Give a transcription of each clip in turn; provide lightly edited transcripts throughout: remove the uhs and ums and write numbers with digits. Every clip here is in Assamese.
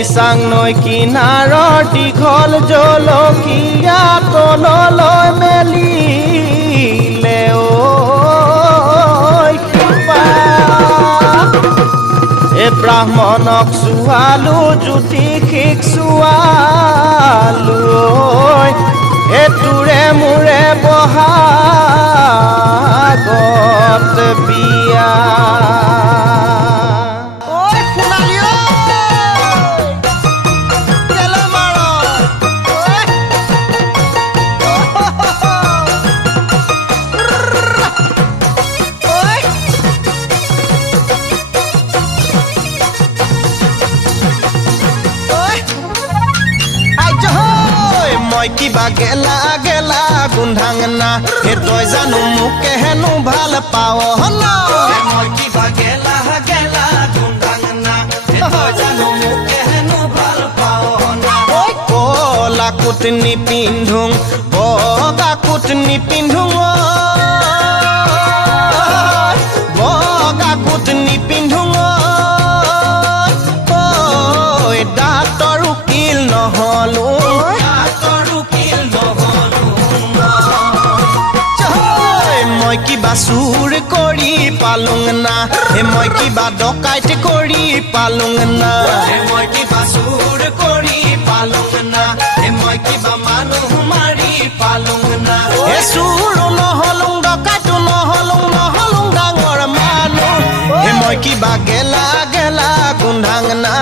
মিছাং নৈ কিনাৰৰ দীঘল জলকীয়া তললৈ মেলিলে এ ব্ৰাহ্মণক চোৱালো জ্যোতিষিক চোৱালো এ তোৰে মোৰে বহাগত বিয়া কিবা গেলা গেলা গুন্ধাঙনা হে তই জানো মোকে হেনো ভাল পাৱ না মই কিবা গেলা গেলা গুন্ধাঙনা হে তই জানো মোকে হেনো ভাল পাৱ না কলা কোট নিপিন্ধো বগা কোট নিপিন্ধো বগা কোট নিপিন্ধো দাঁতৰ উকিল নহলো মই কিবা চুৰ কৰি পালুং না হে মই কিবা ডকাইত কৰি পালুং না মই কিবা চুৰ কৰি পালুং না হে মই কিবা মানুহ মাৰি পালুং না হে চুৰ নহলুং ডকাইতো নহলুং নহলুং ডাঙৰ মানুহ হে মই কিবা গেলা গেলা গুন্ধাং না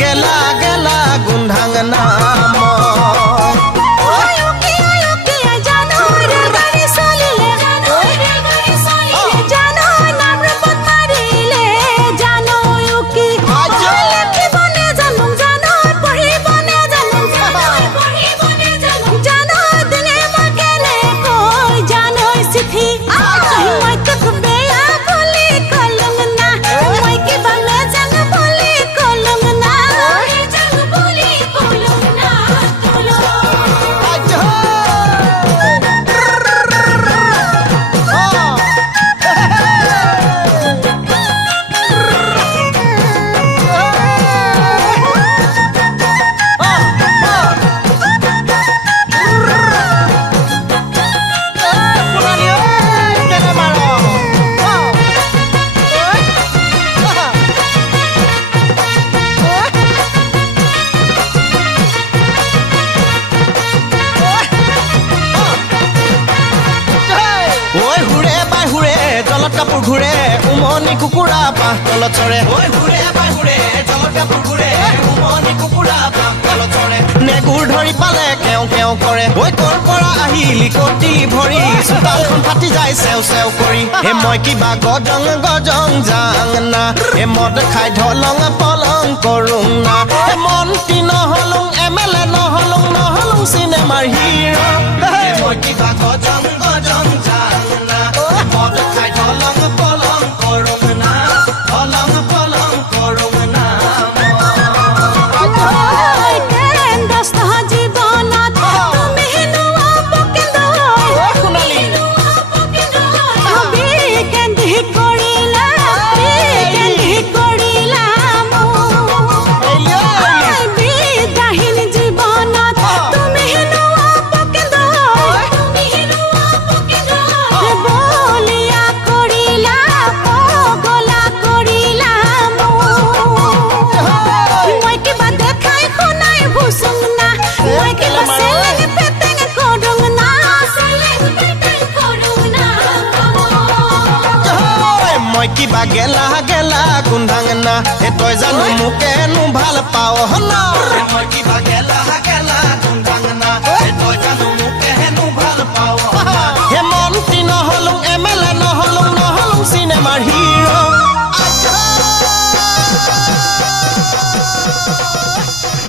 গেলা গেলা গুন্ধাং না কাপোৰ ঘূৰে উমনি কুকুৰা পাহ তলত চৰে ঐ ঘূৰে বাই ঘূৰে জলত কাপোৰ ঘূৰে উমনি কুকুৰা পাহ তলত চৰে নেগুৰ ধৰি পালে কেও কেও কৰে ঐ কৰ পৰা আহিলি কটি ভৰি চোতালখন ফাটি যায় চেও চেও কৰি হে মই কিবা গজং গজং যাং না হে মদ খাই ঢলং পলং কৰোং না হে মন্ত্ৰী নহলুং MLA নহলুং নহলুং চিনেমাৰ হিৰো হে মই কিবা গজং গজং যাং না মদ খাই ঢলং পলং কৰোং না ঢলং পলং কৰোং না কিবা গেলা গেলা গুন্ধাং না হে তই জানো মোকে হেনো ভাল পাৱ না মই কিবা গেলা গেলা গুন্ধাং না হে তই জানো মোকে হেনো ভাল পাৱ হে মন্ত্ৰী নহলুং MLA